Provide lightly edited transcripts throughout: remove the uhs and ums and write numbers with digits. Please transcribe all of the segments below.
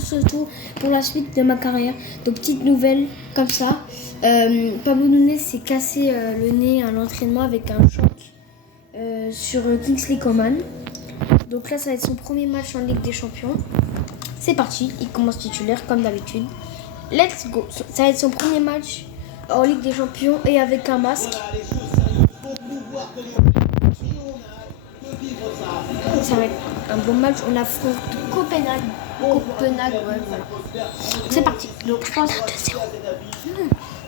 surtout pour la suite de ma carrière. Donc petite nouvelle comme ça. Pablo Nunes s'est cassé le nez à l'entraînement avec un choc sur Kingsley Coman. Donc là ça va être son premier match en Ligue des Champions. C'est parti, il commence titulaire comme d'habitude. Let's go. Ça va être son premier match en Ligue des Champions et avec un masque. Ça va être un bon match. On affronte Copenhague. Copenhague, ouais, voilà. C'est parti. Donc je pense 2-0.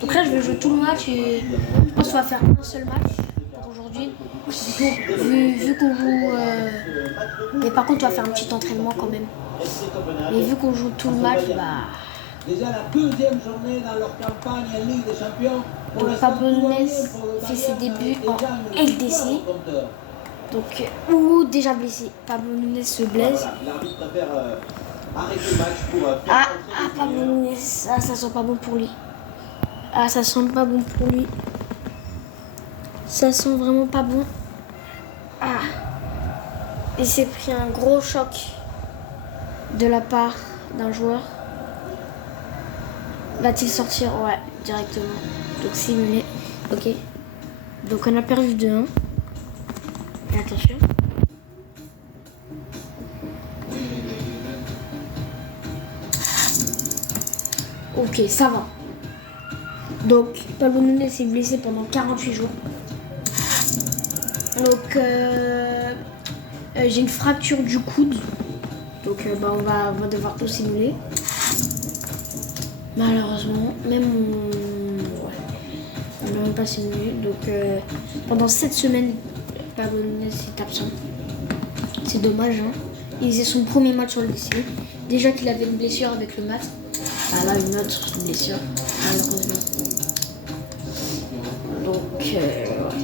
Donc là je vais jouer tout le match et je pense qu'on va faire un seul match pour aujourd'hui. Vu qu'on joue... Mais par contre on va faire un petit entraînement quand même. Mais vu qu'on joue tout le match, déjà la deuxième journée dans leur campagne en Ligue des Champions. Donc Pablo Nunes fait ses débuts en LDC. Donc, ou déjà blessé. Pablo Nunes se blesse. L'arbitre préfère arrêter le match pour Pablo Nunes, ça sent pas bon pour lui. Ça sent pas bon pour lui. Ça sent vraiment pas bon. Il s'est pris un gros choc de la part d'un joueur. Va-t-il sortir? Ouais, directement. Donc simulé. Ok. Donc on a perdu 2-1. Et attention. Ok, ça va. Donc Pablo Nunes est blessé pendant 48 jours. Donc j'ai une fracture du coude. Donc on va devoir tout simuler. Malheureusement, même on n'a même pas simulé. Donc pendant 7 semaines, Pablo Nunes est absent. C'est dommage, hein. Il faisait son premier match sur le lycée. Déjà qu'il avait une blessure avec le mat. Là, une autre blessure, malheureusement. Donc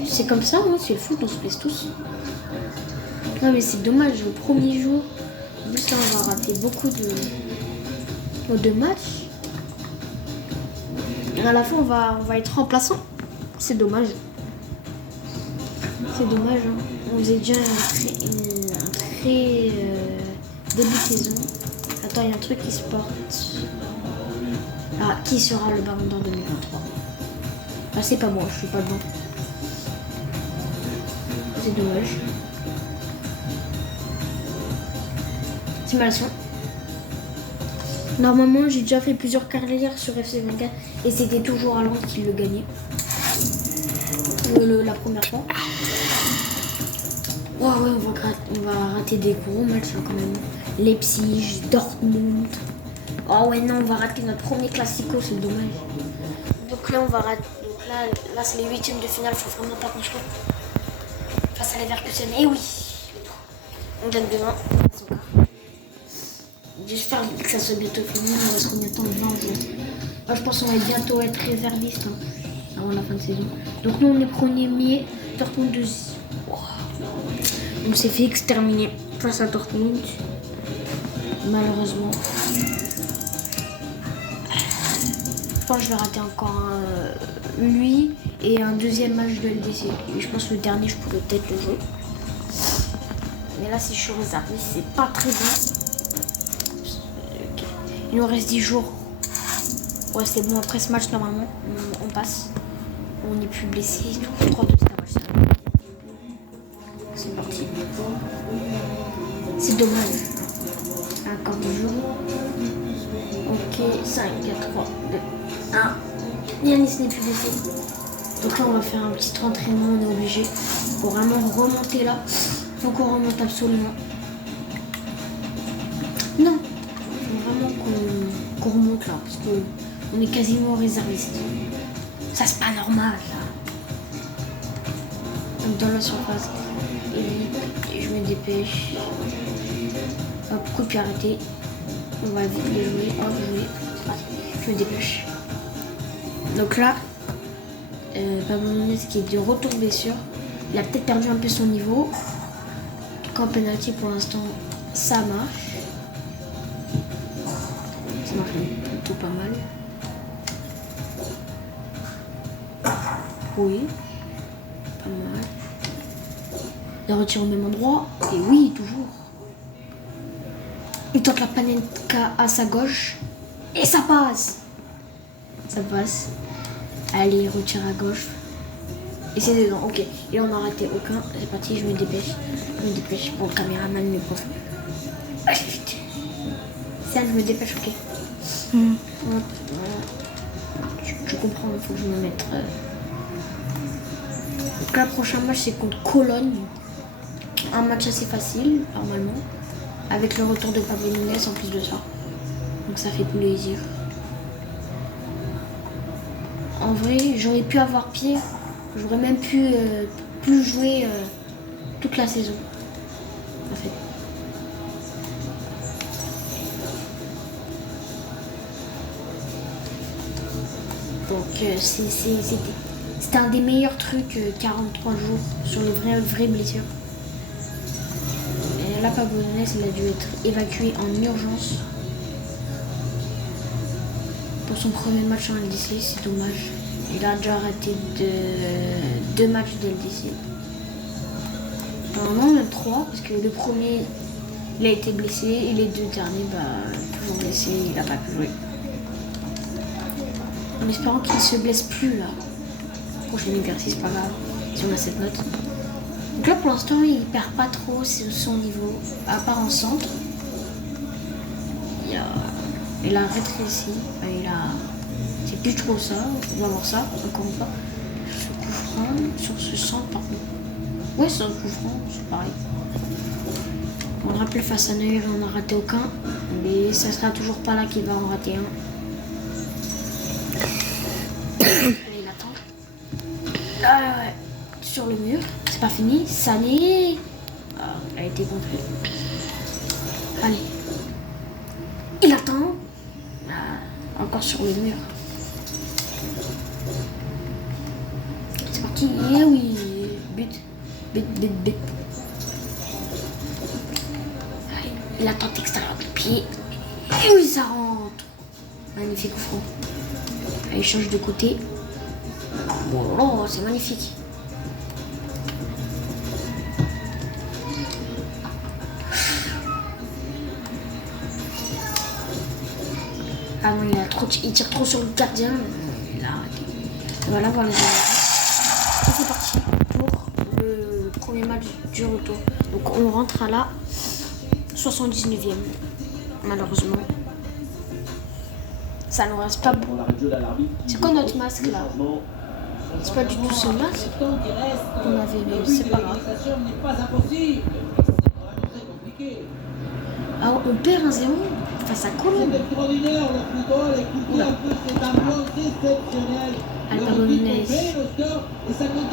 c'est comme ça, hein, c'est le foot, on se blesse tous. Non mais c'est dommage, au premier jour, en plus là on va rater beaucoup de matchs. À la fin on va être remplaçant. C'est dommage. C'est dommage, hein. On faisait déjà un très début de saison. Attends, il y a un truc qui se porte. Qui sera le Ballon d'Or 2023? C'est pas moi, je suis pas bon. C'est dommage. Simulation. Normalement, j'ai déjà fait plusieurs carrières sur FC 24 et c'était toujours à Londres qui le gagnait. La première fois. Ouais, on va rater des gros matchs là, quand même. Leipzig, Dortmund. Oh ouais, non, on va rater notre premier classico, c'est dommage. Donc là, on va rater. Donc là c'est les 8e de finale, faut vraiment pas qu'on se loupe. Face à Leverkusen. Et oui, on gagne demain. J'espère que ça soit bientôt fini. Il reste combien de temps? 20 jours. Je pense qu'on va bientôt être réserviste avant la fin de saison. Donc nous, on est premier, Dortmund 2. On s'est fait exterminer face à Dortmund. Malheureusement. Je pense que je vais rater encore lui et un deuxième match de LDC. Et je pense que le dernier, je pourrais peut-être le jouer. Mais là, si je suis réserviste, c'est pas très bien. Il nous reste 10 jours. Ouais, c'est bon, après ce match, normalement, on passe. On n'est plus blessé. 3-2, c'est un match. C'est parti. C'est dommage. Encore 2 jours. Ok, 5, 4, 3, 2, 1. Yanis n'est plus blessé. Donc là, on va faire un petit entraînement, on est obligé. Pour vraiment remonter là. Faut qu'on remonte absolument. Non. Faut vraiment qu'on remonte là. Parce qu'on est quasiment réserviste. Ça, c'est pas normal là. Donc dans la surface. Et je me dépêche. Hop, coup de pied arrêté. On va vite les jouer. Hop, jouer. Je me dépêche. Donc là, Pablo Nunes qui est de retour blessure. Il a peut-être perdu un peu son niveau. Quand penalty pour l'instant, ça marche. Ça marche plutôt pas mal. Oui, pas mal. Il retire au même endroit. Et oui, toujours. Et tente la panenka à sa gauche. Et ça passe. Ça passe. Allez, il retire à gauche. Et c'est dedans. Ok. Et on n'a raté aucun. C'est parti, je me dépêche. Je me dépêche pour le caméraman, mes profs. Allez, vite. Ça, je me dépêche, ok. Hop, je comprends, il faut que je me mette. Donc là, le prochain match, c'est contre Cologne. Un match assez facile, normalement. Avec le retour de Pablo Nunes en plus de ça. Donc ça fait plaisir. En vrai, j'aurais pu avoir pire. J'aurais même pu plus jouer toute la saison. En fait. Donc c'était un des meilleurs trucs 43 jours sur les vraies blessures. Et là, Pablo Nunes, il a dû être évacué en urgence pour son premier match en LDC, c'est dommage. Il a déjà arrêté deux matchs de LDC. Non, même 3, parce que le premier, il a été blessé, et les 2 derniers, toujours blessé, il n'a pas pu jouer. En espérant qu'il ne se blesse plus, là. Prochain exercice, pas grave, si on a cette note. Donc là, pour l'instant, il perd pas trop son niveau, à part en centre. Il a rétréci, c'est plus trop ça, on va voir ça, encore une fois. Ce coup franc, sur ce centre, par contre. Ouais, c'est un coup franc, c'est pareil. On le rappelle, face à Neuer, on n'a raté aucun, mais ça sera toujours pas là qu'il va en rater un. Il attend. Ouais. Sur le mur, c'est pas fini, Sané. Il a été complet. Allez. Il attend. Encore sur le mur. C'est parti. Eh oui. But. Allez. Il attend extérieur du pied. Et oui, ça rentre. Magnifique coup franc. Allez, il change de côté. Oh, c'est magnifique. Ah non, il tire trop sur le gardien. Il a arrêté. Voilà, voilà. Et c'est parti pour le premier match du retour. Donc on rentre à la 79e. Malheureusement. Ça nous reste pas beaucoup. C'est quoi notre masque là? C'est pas du tout ce masque qu'on avait, mais c'est pas grave. Ah, on perd 1-0 face à Cologne. Pablo Nunes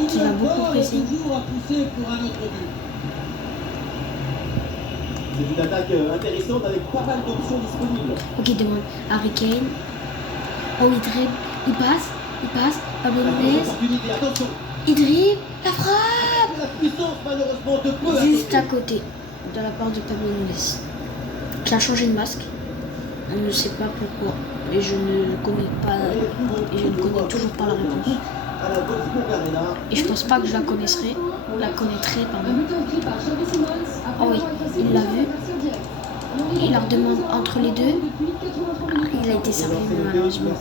qui va beaucoup presser. C'est une attaque intéressante avec pas mal d'options disponibles. Ok, demande Harry Kane. Oh, il dribble, il passe. Pablo Nunes. Il dribble, la frappe. La puissance malheureusement de peu. Juste à côté de la part de Pablo Nunes. Qui a changé de masque. On ne sait pas pourquoi. Et je ne connais pas. Et je ne connais toujours pas la réponse. Et je pense pas que je la connaîtrai. Pardon. Oh oui, il l'a vu. Il leur demande entre les deux. Il a été servi, mais malheureusement.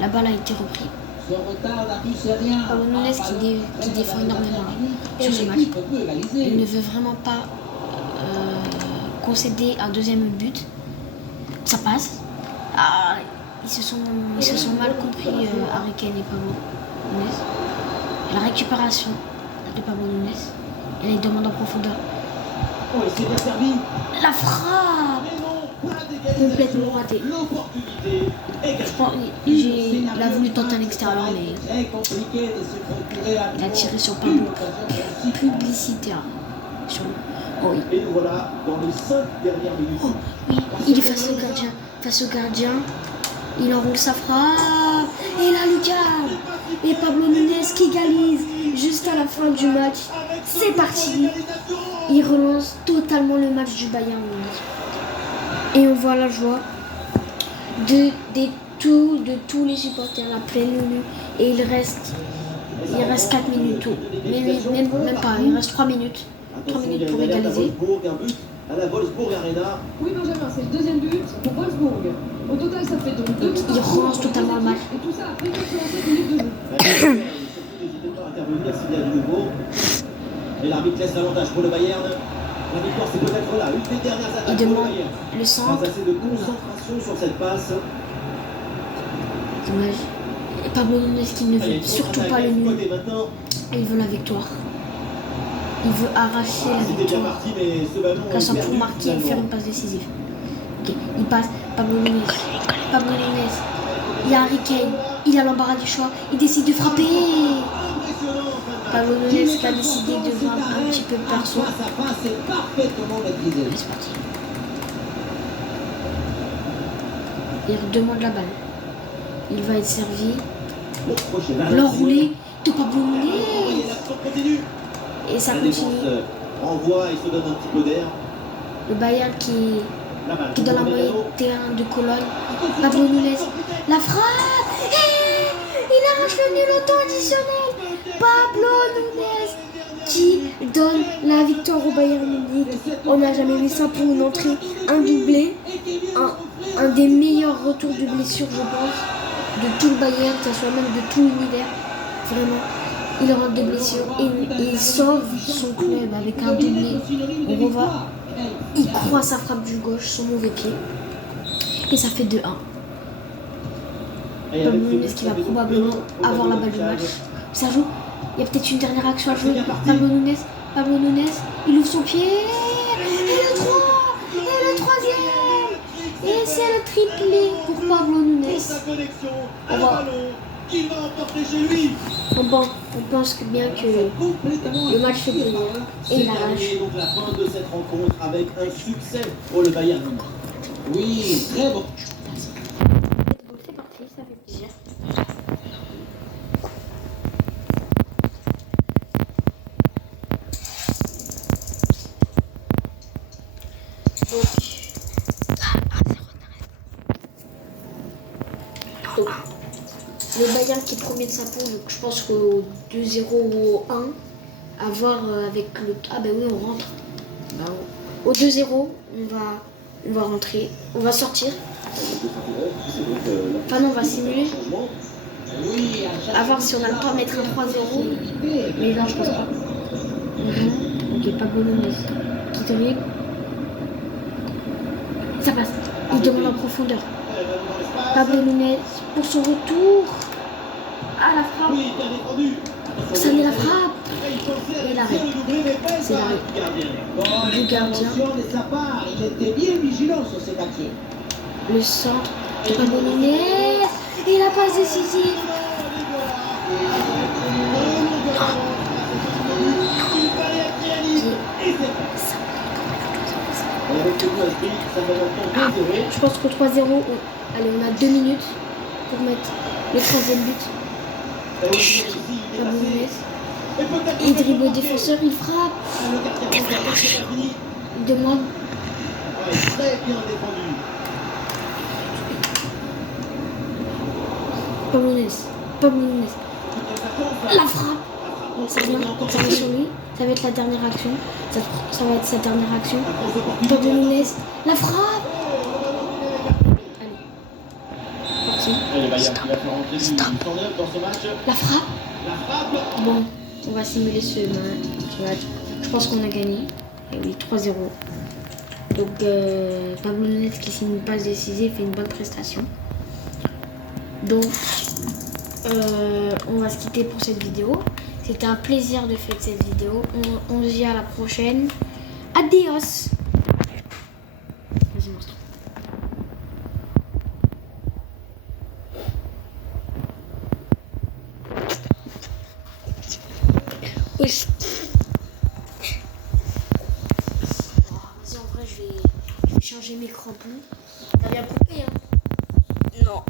La balle a été reprise. Pablo Nunes qui défend énormément là, sur ce match. Il ne veut vraiment pas concéder un deuxième but. Ça passe. Ils se sont mal compris, Harry Kane et Pablo Nunes. La récupération de Pablo Nunes. Et les demandes en profondeur. Oh, et c'est bien servi. La frappe complètement ratée. Je pense il a voulu tenter à l'extérieur, mais il a tiré sur Pablo. Publicitaire. Sur le... Oh oui. Et nous voilà dans les 5 dernières minutes. Oh oui, il est face au gardien. Il enroule sa frappe. Et là, Lucas. Et Pablo Nunes qui égalise juste à la fin du match. C'est parti. Il relance totalement le match du Bayern Munich. Et on voit la joie de tous les supporters, la pleine lune. Et il reste 4 minutes. Même pas, il reste 3 minutes. 3 minutes pour égaliser. à la Wolfsburg Arena. Oui, Benjamin, c'est le deuxième but pour Wolfsburg. Au total, ça fait donc 2 buts. Il relance totalement le match. Et tout ça après 87 minutes de jeu. Surtout, n'hésitez pas à intervenir s'il y a du nouveau. Et l'arbitre laisse l'avantage pour le Bayern. La victoire, c'est peut-être là, une des dernières Il attaques pour le demande Bayern. le Pas centre. assez de concentration sur cette passe. Dommage. Et Pablo Nunes qui ne Allez, veut surtout pas le contre-attaque nul. exploitée maintenant. Il veut la victoire. Il veut arracher la C'était bien victoire. parti, mais ce ballon Grâce à est perdu, pour marquer et faire finalement. une passe décisive. Ok, il passe. Pablo Nunes. Pablo Nunes. Il y a Harry Kane. Il a l'embarras du choix. Il décide de frapper. Impressionnant, en fin de match. Pablo Nunes qui a décidé de vendre un petit peu perso. Face à face, c'est parfaitement maîtrisé. Et c'est parti. Il redemande la balle. Il va être servi. Bon, crochet vers la L'enroulé de Pablo Et Nunes. l'action continue. Et ça La défense continue. envoie et se donne un petit peu d'air. Le Bayern qui La balle. est dans la moyenne terrain de Cologne. Pablo Nunes. La frappe. Et il arrache le nul au temps additionnel. Pablo Nunes qui donne la victoire au Bayern Munich. On n'a jamais vu ça pour une entrée. Un doublé. Un des meilleurs retours de blessure, je pense, de tout le Bayern, que ce soit même de tout l'univers. Vraiment. Il rentre de blessure et il sauve son club avec un doublé. On revoit. Il croit sa frappe du gauche, son mauvais pied. Et ça fait 2-1. Pablo Nunes qui va probablement avoir la balle du match. Ça joue. Il y a peut-être une dernière action à jouer. Pablo Nunes, il ouvre son pied. Et le 3. Et le troisième. Et c'est le triplé pour Pablo Nunes. Sa connexion, On un va- ballon qu'il va emporter chez lui. On pense que bien que le match fait plaisir. Et C'est il arrache. terminé donc la fin de cette rencontre avec un succès pour le Bayern Munich. Oui, très bon. C'est parti, ça fait plaisir. Donc, le Bayern qui est premier de sa poule, donc je pense qu'au 2-0 ou au 1, à voir avec le... Ah ben oui, on rentre. Bah, au 2-0, on va rentrer, on va sortir. Enfin non, on va simuler. À voir si on a le temps de mettre un 3-0. Mais là, je pense pas. Ok, Pablo Nunes qui dribble. Ça passe. Il demande en profondeur. Pablo Nunes pour son retour. Ah, la frappe. Oui, bien défendu. Ça met la frappe. Il pensait Et l'arrêt. essayer de doubler, mais pas C'est par l'arrêt. le gardien. Bonne Du gardien. intervention de sa part. Il était bien vigilant sur cette action. Le centre de Pablo Nunes. Et la passe décisive. Il fallait être réaliste. Et c'est fait. Et avec ce but inscrit, ça va maintenant 2-0. Je pense qu'au 3-0, allez, on a 2 minutes pour mettre le 3e but. Et aussi, il est Pablo passé. Nunes. Et peut-être Il que dribble au marqué. défenseur, il frappe. Le gardien français, c'est pas fini. Il demande. Ouais, très bien défendu. Pablo Nunes. La frappe. Ça vient sur lui. Ça va être la dernière action. Ça va être sa dernière action. Pablo Nunes. La frappe. Allez. Parti. Et le Bayern qui va faire rentrer du 109 dans ce match. La frappe. La frappe. Bon, on va simuler ce match. Je pense qu'on a gagné. Et oui, 3-0. Donc, Pablo Nunes qui signe une passe décisive fait une bonne prestation. Donc, on va se quitter pour cette vidéo. C'était un plaisir de faire cette vidéo. On se dit à la prochaine. Adios. Vas-y, montre. Oui. Vas-y, en vrai, je vais changer mes crampons. T'as bien coupé, hein? Non.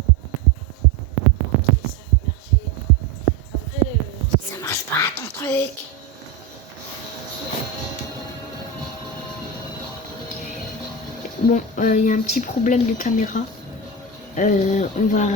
Ok, ça va marcher. Après, ça marche pas ton truc. Bon, il y a un petit problème de caméra. On va